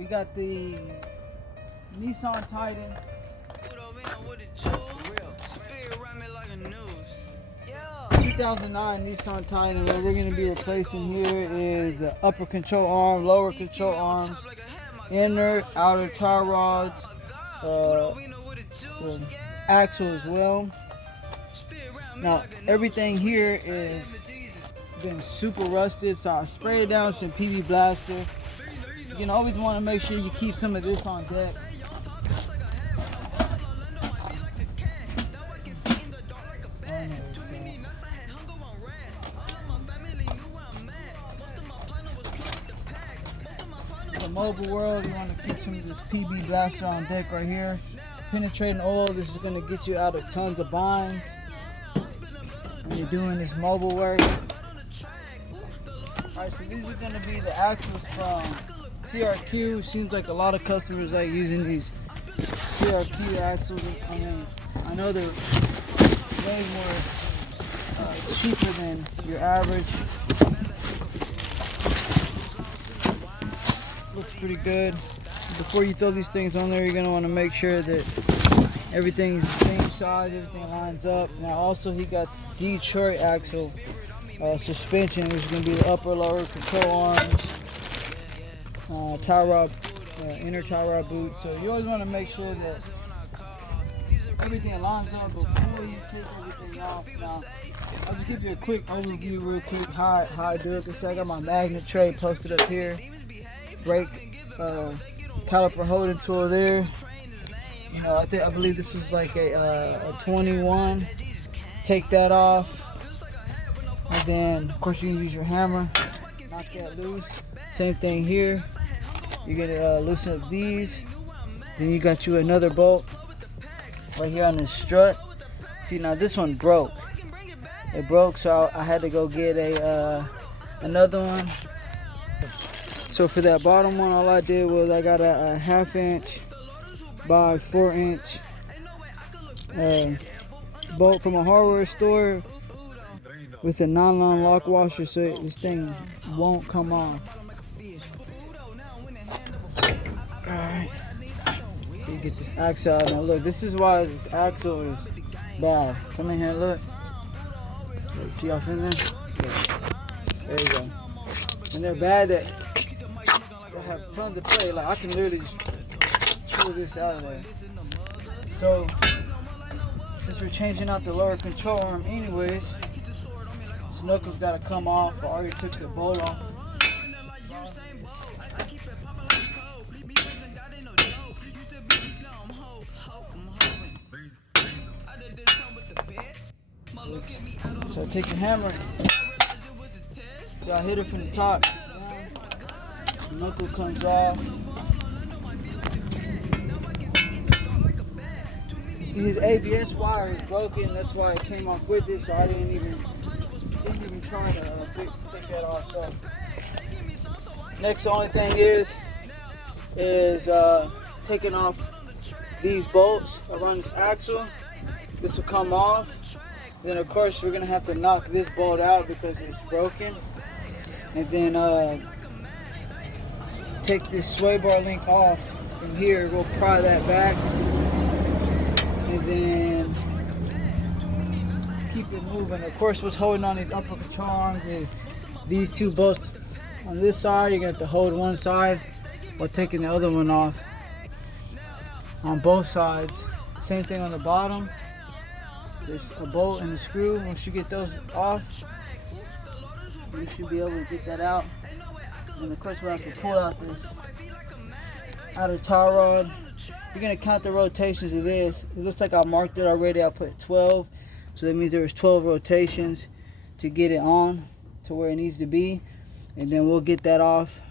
We got the Nissan Titan. 2009 Nissan Titan. What we're going to be replacing here is the upper control arm, lower control arms, inner, outer tie rods, the axle as well. Now everything here is been super rusted, so I sprayed down some PB Blaster. You can always want to make sure you keep some of this on deck. The mobile world, you want to keep some of this PB Blaster on deck right here. Penetrating oil, this is going to get you out of tons of binds when you're doing this mobile work. Alright, so these are going to be the axles from CRQ. Seems like a lot of customers like using these CRQ axles. I mean, I know they're way more cheaper than your average. Looks pretty good. Before you throw these things on there, you're going to want to make sure that everything's the same size, everything lines up. Now also he got Detroit axle suspension, which is going to be the upper lower control arms, tie rod, inner tie rod boot. So you always want to make sure that everything lines up before you take everything off. Now I'll just give you a quick overview real quick how I do it. So I got my magnet tray posted up here, brake caliper holding tool there. You know, I believe this was like a 21. Take that off, and then of course you can use your hammer, knock that loose. Same thing here. You're gonna loosen up these. Then you got you another bolt right here on this strut. See, now this one broke. It broke, so I had to go get another one. So for that bottom one, all I did was I got a 1/2 inch by 4 inch bolt from a hardware store with a nylon lock washer, so this thing won't come off. Alright, so you get this axle out. Now look, this is why this axle is bad. Come in here, look. See off in there? There you go. And they're bad that they have tons of play. Like I can literally just pull this out of there. So since we're changing out the lower control arm anyways, this knuckle's got to come off. I already took the bolt off. So take your hammer, so I hit it from the top, the knuckle comes off. See, his ABS wire is broken, that's why it came off with it, so I didn't even try to take that off. So next, the only thing is taking off these bolts around this axle. This will come off. Then of course we're gonna have to knock this bolt out because it's broken, and then take this sway bar link off from here. We'll pry that back, and then keep it moving. Of course, what's holding on these upper control arms is these two bolts on this side. You're gonna have to hold one side while taking the other one off on both sides. Same thing on the bottom. There's a bolt and a screw. Once you get those off, you should be able to get that out. And of course we'll have to pull out this outer tie rod. You're gonna count the rotations of this. It looks like I marked it already. I put 12. So that means there was 12 rotations to get it on to where it needs to be. And then we'll get that off